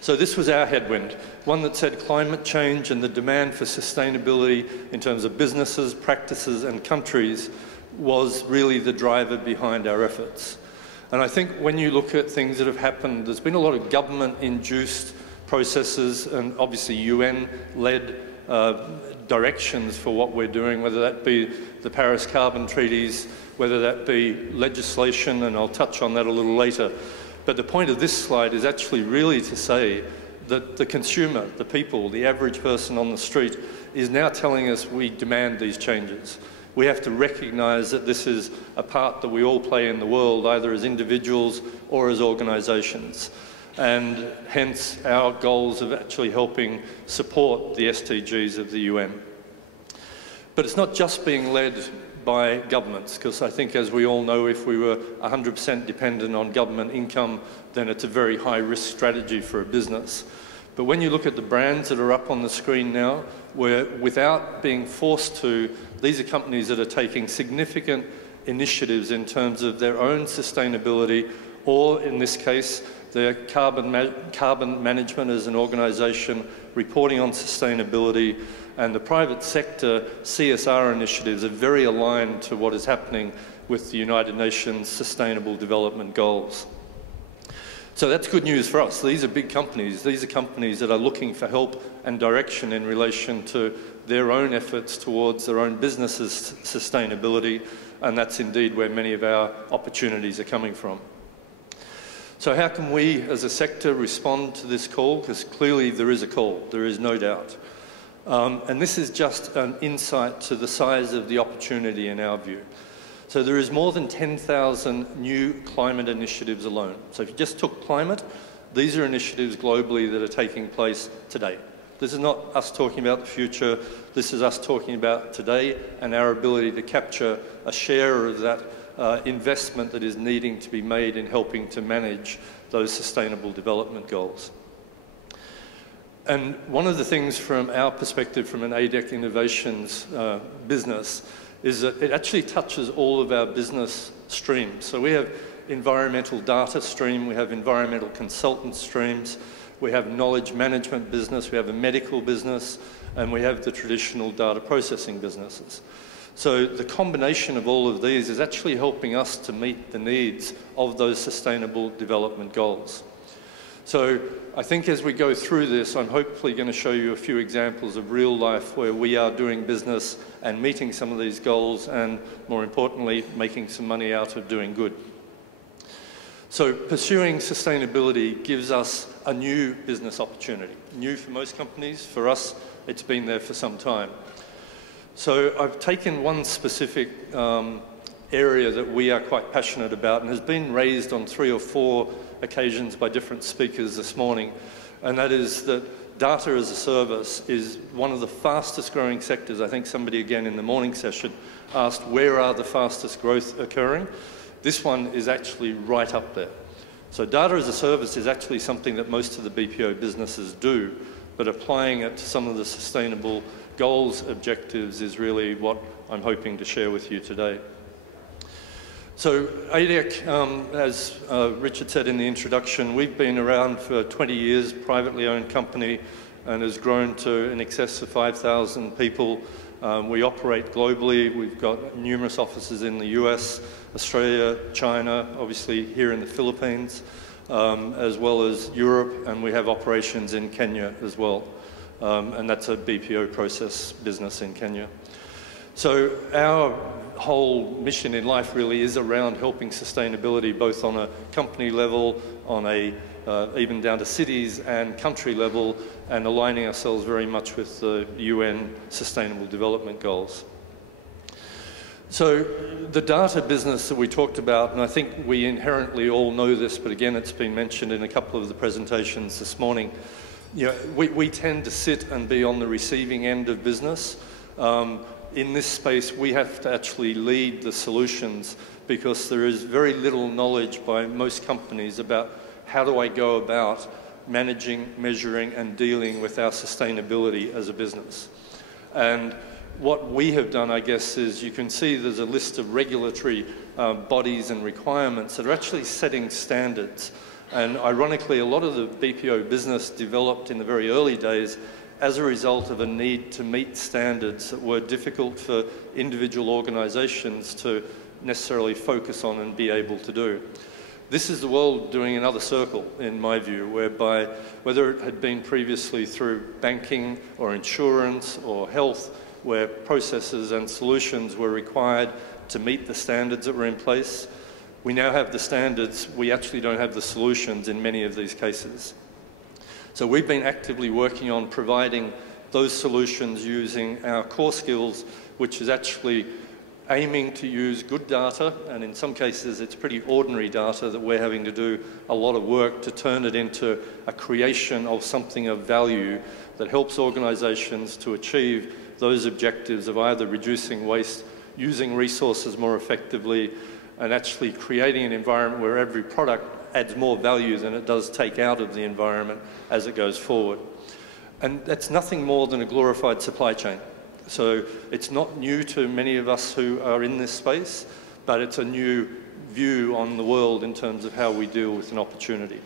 So this was our headwind, one that said climate change and the demand for sustainability in terms of businesses, practices and countries was really the driver behind our efforts. And I think when you look at things that have happened, there's been a lot of government-induced processes and obviously UN-led directions for what we're doing, whether that be the Paris carbon treaties, whether that be legislation, and I'll touch on that a little later. But the point of this slide is actually really to say that the consumer, the people, the average person on the street is now telling us we demand these changes. We have to recognise that this is a part that we all play in the world, either as individuals or as organisations. And hence our goals of actually helping support the SDGs of the UN. But it's not just being led by governments, because I think, as we all know, if we were 100% dependent on government income, then it's a very high-risk strategy for a business. But when you look at the brands that are up on the screen now, where without being forced to, these are companies that are taking significant initiatives in terms of their own sustainability, or in this case, their carbon management as an organisation, reporting on sustainability, and the private sector CSR initiatives are very aligned to what is happening with the United Nations Sustainable Development Goals. So that's good news for us. These are big companies. These are companies that are looking for help and direction in relation to their own efforts towards their own businesses' sustainability, and that's indeed where many of our opportunities are coming from. So how can we as a sector respond to this call? Because clearly there is a call, there is no doubt. And this is just an insight to the size of the opportunity in our view. So there is more than 10,000 new climate initiatives alone. So if you just took climate, these are initiatives globally that are taking place today. This is not us talking about the future, this is us talking about today and our ability to capture a share of that investment that is needing to be made in helping to manage those sustainable development goals. And one of the things from our perspective, from an ADEC Innovations business, is that it actually touches all of our business streams. So we have environmental data stream, we have environmental consultant streams, we have knowledge management business, we have a medical business, and we have the traditional data processing businesses. So the combination of all of these is actually helping us to meet the needs of those sustainable development goals. So I think as we go through this, I'm hopefully going to show you a few examples of real life where we are doing business and meeting some of these goals and, more importantly, making some money out of doing good. So pursuing sustainability gives us a new business opportunity. New for most companies. For us, it's been there for some time. So I've taken one specific area that we are quite passionate about and has been raised on 3 or 4 occasions by different speakers this morning, and that is that data as a service is one of the fastest growing sectors. I think somebody again in the morning session asked where are the fastest growth occurring. This one is actually right up there. So data as a service is actually something that most of the BPO businesses do, but applying it to some of the sustainable goals, objectives is really what I'm hoping to share with you today. So ADEC, as Richard said in the introduction, we've been around for 20 years, privately owned company, and has grown to in excess of 5,000 people. We operate globally. We've got numerous offices in the US, Australia, China, obviously here in the Philippines, as well as Europe, and we have operations in Kenya as well. And that's a BPO process business in Kenya. So our whole mission in life really is around helping sustainability both on a company level, on a even down to cities and country level, and aligning ourselves very much with the UN Sustainable Development Goals. So the data business that we talked about, and I think we inherently all know this, but again it's been mentioned in a couple of the presentations this morning, you know, we tend to sit and be on the receiving end of business. In this space, we have to actually lead the solutions because there is very little knowledge by most companies about how do I go about managing, measuring, and dealing with our sustainability as a business. And what we have done, I guess, is you can see there's a list of regulatory bodies and requirements that are actually setting standards. And ironically, a lot of the BPO business developed in the very early days as a result of a need to meet standards that were difficult for individual organisations to necessarily focus on and be able to do. This is the world doing another circle, in my view, whereby whether it had been previously through banking or insurance or health, where processes and solutions were required to meet the standards that were in place, we now have the standards, we actually don't have the solutions in many of these cases. So we've been actively working on providing those solutions using our core skills, which is actually aiming to use good data, and in some cases it's pretty ordinary data that we're having to do a lot of work to turn it into a creation of something of value that helps organisations to achieve those objectives of either reducing waste, using resources more effectively, and actually creating an environment where every product adds more value than it does take out of the environment as it goes forward. And that's nothing more than a glorified supply chain. So it's not new to many of us who are in this space, but it's a new view on the world in terms of how we deal with an opportunity.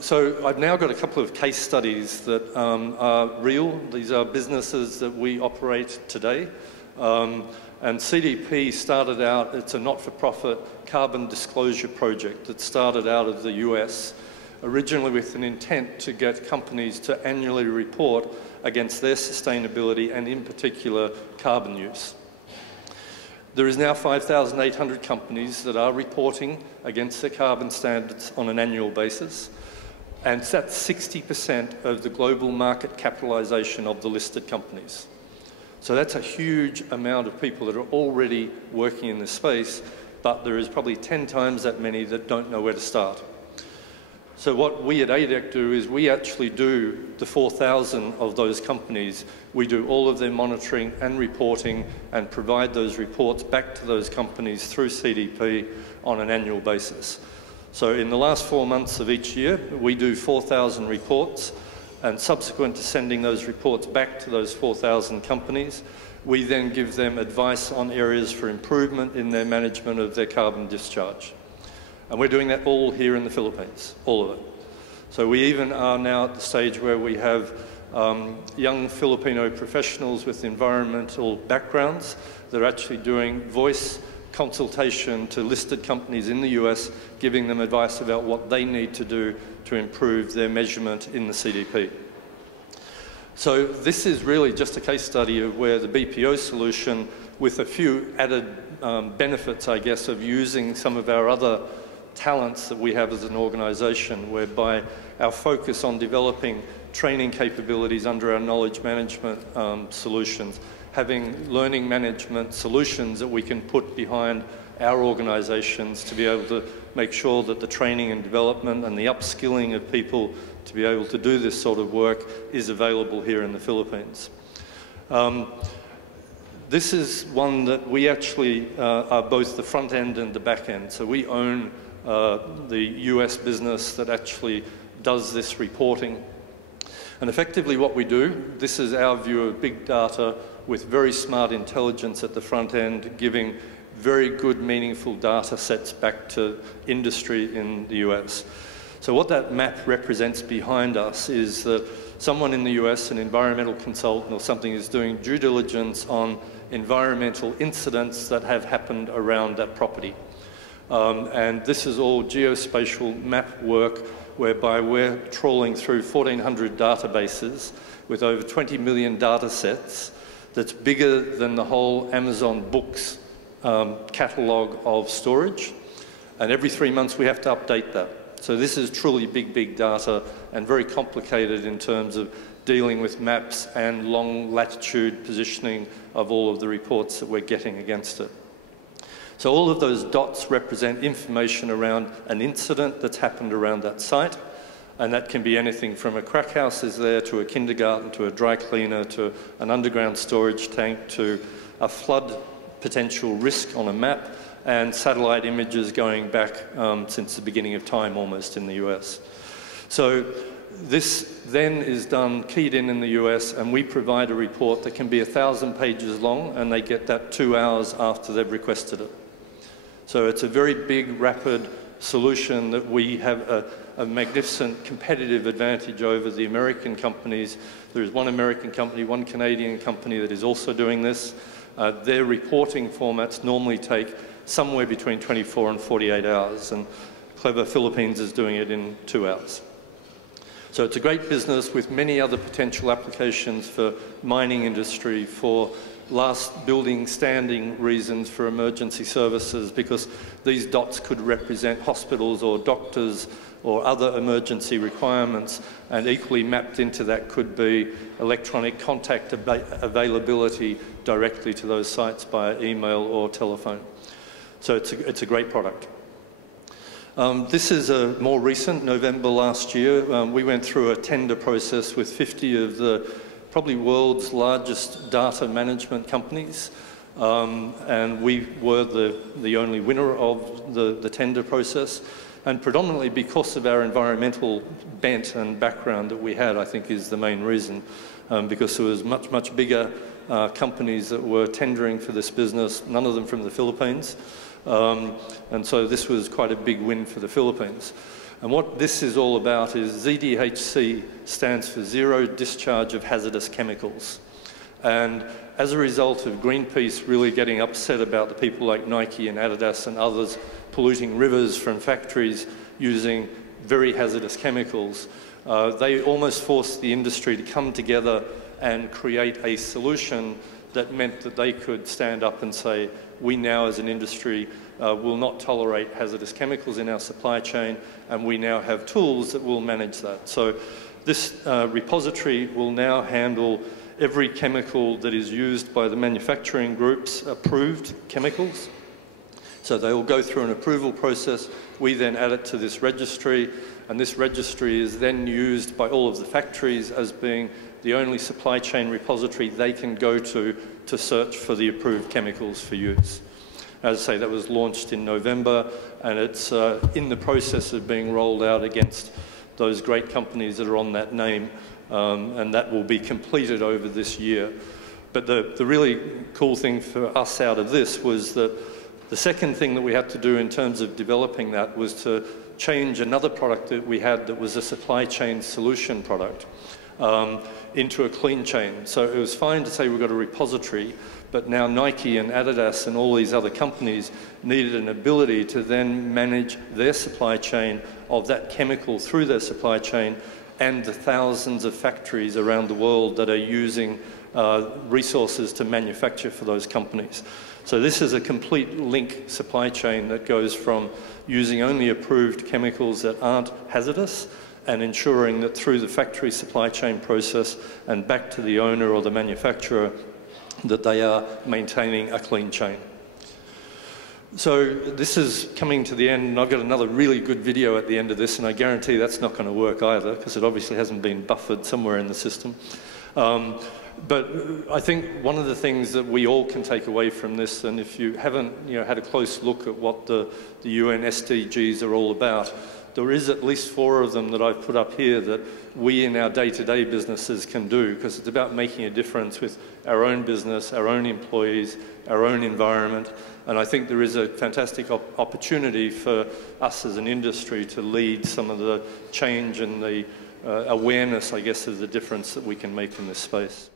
So I've now got a couple of case studies that are real. These are businesses that we operate today. And CDP started out, it's a not-for-profit carbon disclosure project that started out of the US, originally with an intent to get companies to annually report against their sustainability and in particular carbon use. There is now 5,800 companies that are reporting against their carbon standards on an annual basis, and that's 60% of the global market capitalisation of the listed companies. So that's a huge amount of people that are already working in this space, but there is probably 10 times that many that don't know where to start. So what we at ADEC do is we actually do the 4,000 of those companies. We do all of their monitoring and reporting and provide those reports back to those companies through CDP on an annual basis. So in the last 4 months of each year, we do 4,000 reports, and subsequent to sending those reports back to those 4,000 companies, we then give them advice on areas for improvement in their management of their carbon discharge. And we're doing that all here in the Philippines, all of it. So we even are now at the stage where we have young Filipino professionals with environmental backgrounds that are actually doing voice consultation to listed companies in the US, giving them advice about what they need to do to improve their measurement in the CDP. So this is really just a case study of where the BPO solution, with a few added benefits, I guess, of using some of our other talents that we have as an organisation, whereby our focus on developing training capabilities under our knowledge management solutions, having learning management solutions that we can put behind our organisations to be able to make sure that the training and development and the upskilling of people to be able to do this sort of work is available here in the Philippines. This is one that we actually are both the front end and the back end. So we own the US business that actually does this reporting. And effectively what we do, this is our view of big data with very smart intelligence at the front end, giving very good, meaningful data sets back to industry in the US. So what that map represents behind us is that someone in the US, an environmental consultant or something, is doing due diligence on environmental incidents that have happened around that property. And this is all geospatial map work whereby we're trawling through 1,400 databases with over 20 million data sets that's bigger than the whole Amazon books catalogue of storage. And every 3 months we have to update that. So this is truly big, big data and very complicated in terms of dealing with maps and long latitude positioning of all of the reports that we're getting against it. So all of those dots represent information around an incident that's happened around that site, and that can be anything from a crack house is there to a kindergarten to a dry cleaner to an underground storage tank to a flood potential risk on a map and satellite images going back since the beginning of time almost in the US. So this then is done, keyed in the US, and we provide a report that can be 1,000 pages long, and they get that 2 hours after they've requested it. So it's a very big, rapid solution that we have a magnificent competitive advantage over the American companies. There is one American company, one Canadian company that is also doing this. Their reporting formats normally take somewhere between 24 and 48 hours, and Clever Philippines is doing it in 2 hours. So it's a great business with many other potential applications for mining industry, for last building standing reasons for emergency services, because these dots could represent hospitals or doctors or other emergency requirements, and equally mapped into that could be electronic contact availability directly to those sites by email or telephone. So it's a great product. This is a more recent, November last year. We went through a tender process with 50 of the probably world's largest data management companies, and we were the only winner of the tender process. And predominantly because of our environmental bent and background that we had, I think is the main reason, because there was much bigger companies that were tendering for this business, none of them from the Philippines. And so this was quite a big win for the Philippines. And what this is all about is ZDHC stands for Zero Discharge of Hazardous Chemicals. And as a result of Greenpeace really getting upset about the people like Nike and Adidas and others polluting rivers from factories using very hazardous chemicals, they almost forced the industry to come together and create a solution that meant that they could stand up and say, we now as an industry will not tolerate hazardous chemicals in our supply chain, and we now have tools that will manage that. So this repository will now handle every chemical that is used by the manufacturing groups, approved chemicals. So they will go through an approval process. We then add it to this registry, and this registry is then used by all of the factories as being the only supply chain repository they can go to search for the approved chemicals for use. As I say, that was launched in November, and it's in the process of being rolled out against those great companies that are on that name, and that will be completed over this year. But the really cool thing for us out of this was that the second thing that we had to do in terms of developing that was to change another product that we had that was a supply chain solution product into a clean chain. So it was fine to say we've got a repository, but now Nike and Adidas and all these other companies needed an ability to then manage their supply chain of that chemical through their supply chain and the thousands of factories around the world that are using resources to manufacture for those companies. So this is a complete link supply chain that goes from using only approved chemicals that aren't hazardous and ensuring that through the factory supply chain process and back to the owner or the manufacturer that they are maintaining a clean chain. So this is coming to the end, and I've got another really good video at the end of this, and I guarantee that's not going to work either because it obviously hasn't been buffered somewhere in the system. But I think one of the things that we all can take away from this, and if you haven't had a close look at what the UN SDGs are all about, there is at least 4 of them that I've put up here that we in our day-to-day businesses can do, because it's about making a difference with our own business, our own employees, our own environment. And I think there is a fantastic opportunity for us as an industry to lead some of the change and the awareness, I guess, of the difference that we can make in this space.